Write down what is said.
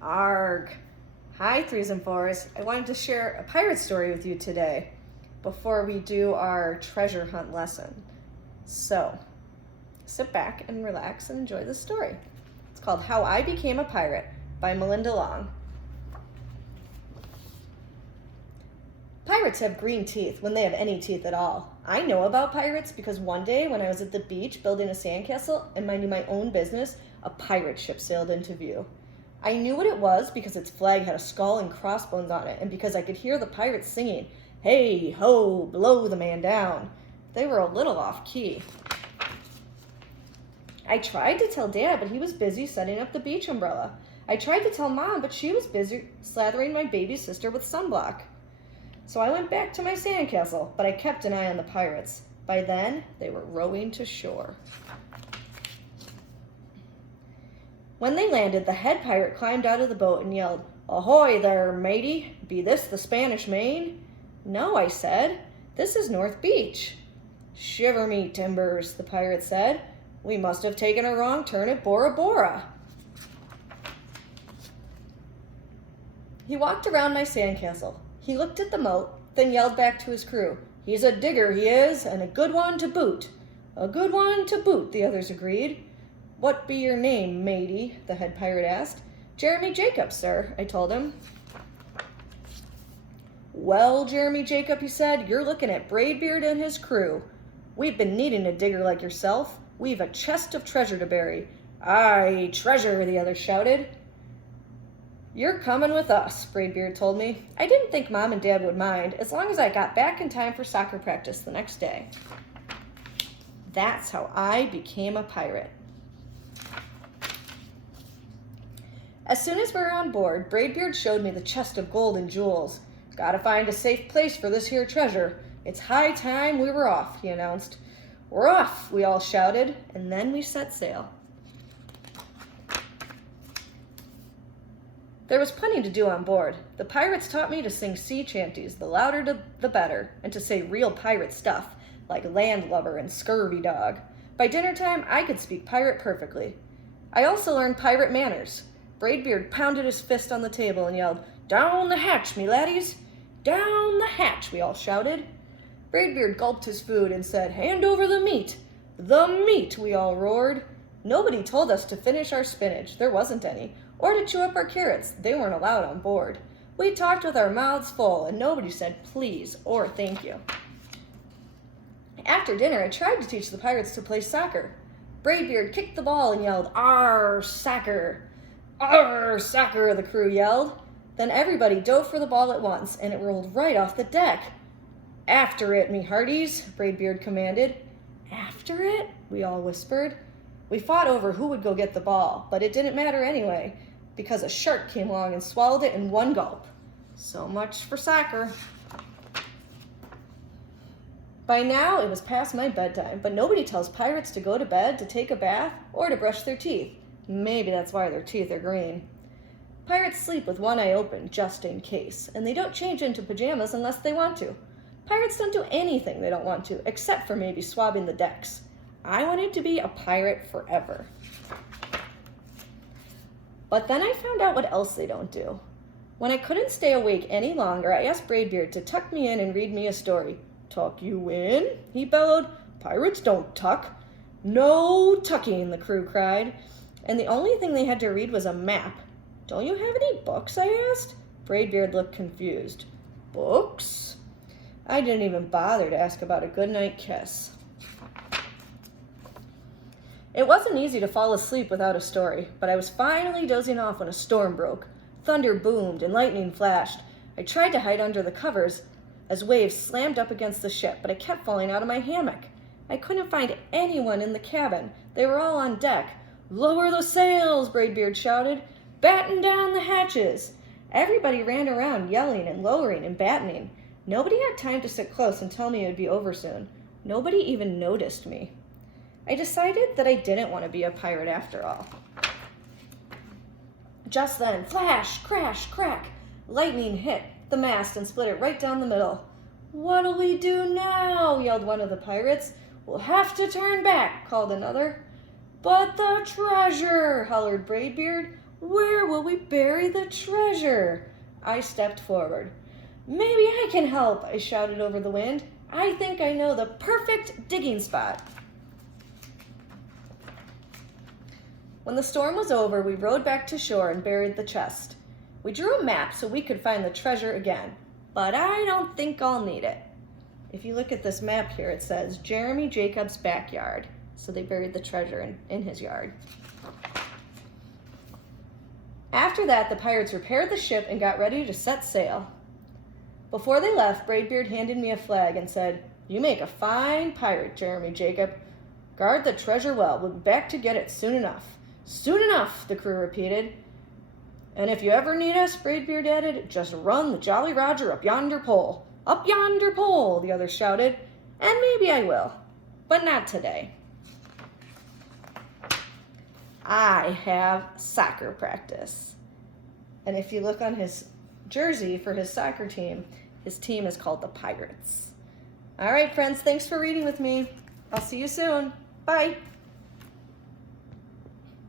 Arg. Hi, threes and fours. I wanted to share a pirate story with you today before we do our treasure hunt lesson. So, sit back and relax and enjoy the story. It's called How I Became a Pirate by Melinda Long. Pirates have green teeth when they have any teeth at all. I know about pirates because one day when I was at the beach building a sandcastle and minding my own business, a pirate ship sailed into view. I knew what it was because its flag had a skull and crossbones on it, and because I could hear the pirates singing, "Hey, ho, blow the man down." They were a little off key. I tried to tell Dad, but he was busy setting up the beach umbrella. I tried to tell Mom, but she was busy slathering my baby sister with sunblock. So I went back to my sandcastle, but I kept an eye on the pirates. By then, they were rowing to shore. When they landed, the head pirate climbed out of the boat and yelled, "Ahoy there, matey! Be this the Spanish Main?" "No," I said. "This is North Beach." "Shiver me timbers," the pirate said. "We must have taken a wrong turn at Bora Bora." He walked around my sandcastle. He looked at the moat, then yelled back to his crew, "He's a digger, he is, and a good one to boot." "A good one to boot," the others agreed. "What be your name, matey?" the head pirate asked. "Jeremy Jacob, sir," I told him. "Well, Jeremy Jacob," he said, "you're looking at Braidbeard and his crew. We've been needing a digger like yourself. We've a chest of treasure to bury." "Aye, treasure," the others shouted. "You're coming with us," Braidbeard told me. I didn't think Mom and Dad would mind, as long as I got back in time for soccer practice the next day. That's how I became a pirate. As soon as we were on board, Braidbeard showed me the chest of gold and jewels. "Gotta find a safe place for this here treasure. It's high time we were off," he announced. "We're off," we all shouted, and then we set sail. There was plenty to do on board. The pirates taught me to sing sea chanties, the louder the better, and to say real pirate stuff, like landlubber and scurvy dog. By dinner time, I could speak pirate perfectly. I also learned pirate manners. Braidbeard pounded his fist on the table and yelled, "Down the hatch, me laddies!" "Down the hatch," we all shouted. Braidbeard gulped his food and said, "Hand over the meat!" "The meat," we all roared. Nobody told us to finish our spinach, there wasn't any, or to chew up our carrots, they weren't allowed on board. We talked with our mouths full, and nobody said please or thank you. After dinner, I tried to teach the pirates to play soccer. Braidbeard kicked the ball and yelled, "Arr, soccer!" "Arr, soccer!" the crew yelled. Then everybody dove for the ball at once, and it rolled right off the deck. "After it, me hearties," Braidbeard commanded. "After it?" we all whispered. We fought over who would go get the ball, but it didn't matter anyway, because a shark came along and swallowed it in one gulp. So much for soccer. By now, it was past my bedtime, but nobody tells pirates to go to bed, to take a bath, or to brush their teeth. Maybe that's why their teeth are green. Pirates sleep with one eye open, just in case, and they don't change into pajamas unless they want to. Pirates don't do anything they don't want to, except for maybe swabbing the decks. I wanted to be a pirate forever. But then I found out what else they don't do. When I couldn't stay awake any longer, I asked Braidbeard to tuck me in and read me a story. "Tuck you in?" he bellowed. "Pirates don't tuck." "No tucking," the crew cried. And the only thing they had to read was a map. "Don't you have any books?" I asked. Braidbeard looked confused. "Books?" I didn't even bother to ask about a goodnight kiss. It wasn't easy to fall asleep without a story, but I was finally dozing off when a storm broke. Thunder boomed and lightning flashed. I tried to hide under the covers as waves slammed up against the ship, but I kept falling out of my hammock. I couldn't find anyone in the cabin. They were all on deck. "Lower the sails," Braidbeard shouted. "Batten down the hatches." Everybody ran around yelling and lowering and battening. Nobody had time to sit close and tell me it would be over soon. Nobody even noticed me. I decided that I didn't want to be a pirate after all. Just then, flash, crash, crack, lightning hit the mast and split it right down the middle. "What'll we do now?" yelled one of the pirates. "We'll have to turn back," called another. "But the treasure," hollered Braidbeard. Where will we bury the treasure? I stepped forward. Maybe I can help, I shouted over the wind. I think I know the perfect digging spot. When the storm was over, we rowed back to shore and buried the chest. We drew a map so we could find the treasure again, but I don't think I'll need it. If you look at this map here, it says Jeremy Jacobs' backyard. So they buried the treasure in his yard. After that, the pirates repaired the ship and got ready to set sail. Before they left, Braidbeard handed me a flag and said, "You make a fine pirate, Jeremy Jacob. Guard the treasure well. We'll be back to get it soon enough." "Soon enough," the crew repeated. "And if you ever need us," Braidbeard added, "just run the Jolly Roger up yonder pole." "Up yonder pole," the others shouted. "And maybe I will, but not today. I have soccer practice." And if you look on his jersey for his soccer team, his team is called the Pirates. All right, friends, thanks for reading with me. I'll see you soon. Bye.